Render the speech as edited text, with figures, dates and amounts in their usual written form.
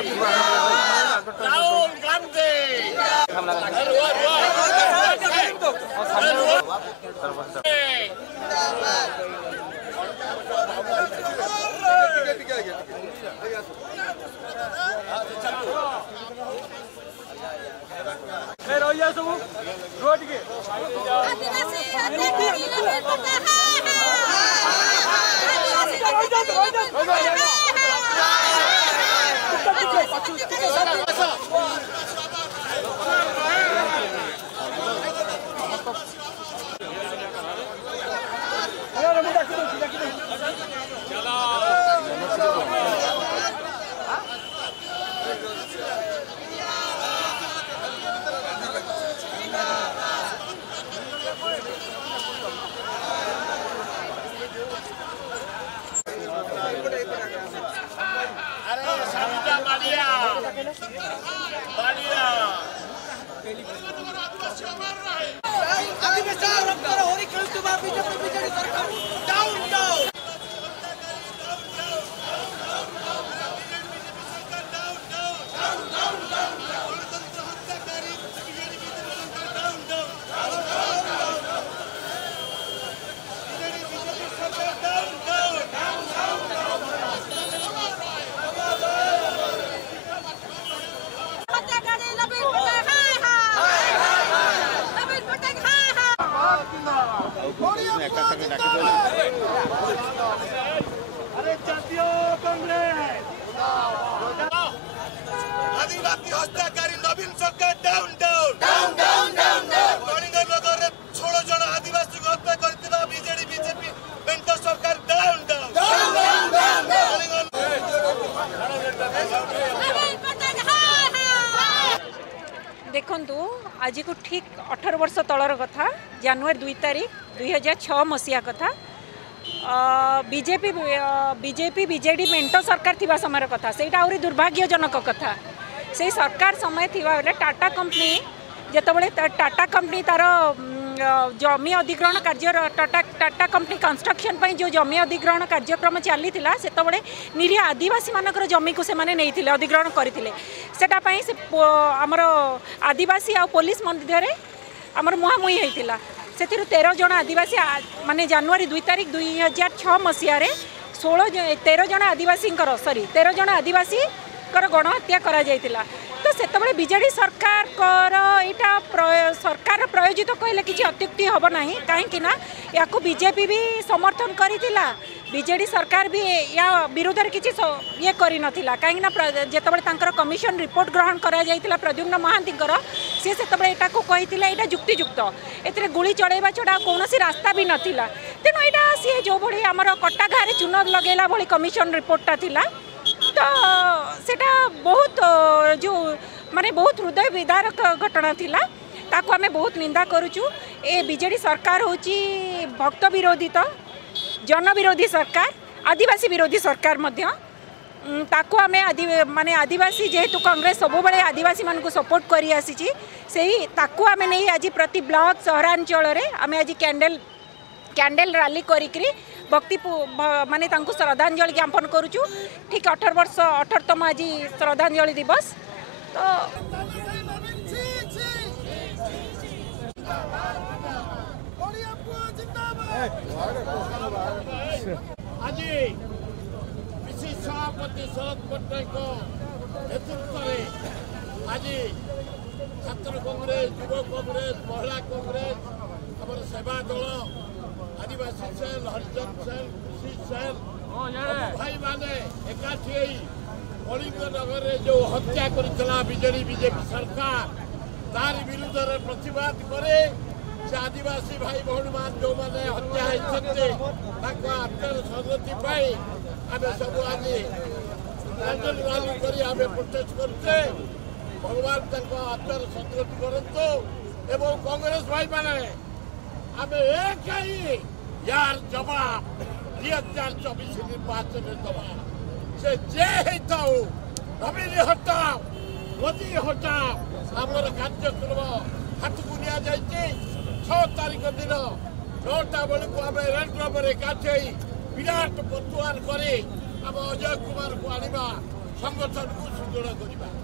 राहुल गांधी आदिवासी हत्याकारी नवीन सरकार down down down down down कलिंगर नगर रे 16 जन आदिवासी को हत्या करथिबा बीजेडी बीजेपी पेंटर सरकार डाउन डाउन डाउन डाउन देखंतु आज को ठीक 18 वर्ष तलर कथा जनवरी 2 तारीख 2006 मसीहा कथा बीजेपी बीजेपी बीजेडी मेंट सरकार थिबा समय कथा सेटा आउरी दुर्भाग्यजनक कथा से सरकार समय थिबा बेले टाटा कंपनी जेतबले टाटा कंपनी तार जमी अधिग्रहण कार्य टाटा कंपनी कंस्ट्रक्शन पर जो जमी अधिग्रहण कार्यक्रम चली सेतबले निरीह आदिवासी मानकर जमी को से नहीं अधिग्रहण करते से आमर आदिवासी आ पुलिस मध्य आमर मुहांमुही होता से 13 जन आदिवासी माने जनवरी 2 तारीख 2006 मसीह 13 जन आदिवासी 13 जन आदिवासी गणहत्या करा जायतिला तो से बीजेडी सरकार सरकार प्रयोजित कहले कि अत्युक्ति हम ना कहीं या बीजेपी भी समर्थन करितिला बीजेडी सरकार भी या विरोध में किसी ये करना कहीं जितेबाला कमिशन रिपोर्ट ग्रहण करा जायतिला प्रद्युम्न महांती सी से यहाँ जुक्तियुक्त ए गुली चढ़ावा छड़ा कौन रास्ता भी नाला तेणु यहाँ सी जो भाई आम कटा घारे चून लगेला भाई कमिशन रिपोर्टा थिला तो सेटा बहुत जो माने बहुत हृदय विदारक घटना थिला ताको आमे बहुत निंदा करूचु ए बीजेडी सरकार होची भक्त विरोधी तो जन विरोधी सरकार आदिवासी विरोधी सरकार मध्य ताको आमे माने आदिवासी जेहेतु कांग्रेस सब बड़े आदिवासी मान को सपोर्ट करी आसी से ताको आमे नहीं आज प्रति ब्लॉक सहरांचल रे आमे आज कैंडल रैली करी भक्ति माने तांको श्रद्धांजलि ज्ञापन करूचु ठीक 18तम आज श्रद्धांजलि दिवस तो आज पिसी सभापति शरद पट्टनायक नेतृत्व में आज छात्र कांग्रेस युव कांग्रेस महिला कांग्रेस आम सेवा दल आदिवासी सेल हरिजन सेल कृषि सेल भाई माने एकाठी कलिंग नगर में जो हत्या करथिला बीजेडी बीजेपी सरकार तार विरुद्ध में प्रतिवाद करे से आदिवासी भाई भौणी मान जो मैंने हत्या होती आत्मार सदगति आम सब आज कैंडल रैली कर प्रोटेस्ट करते भगवान आत्मार सदगति करतु एवं कांग्रेस भाई माने आम एक यार जवाब 2024 निर्वाचन दबा से जे नवीन हटाओ मोदी हटाओ आमर कार्यक्रम हाथ को नि 6 तारीख दिन 9टा बेलू आम रेड रबर एकाठी विराट बतुआन कर अजय कुमार को आना संगठन को सुदृढ़ करवा।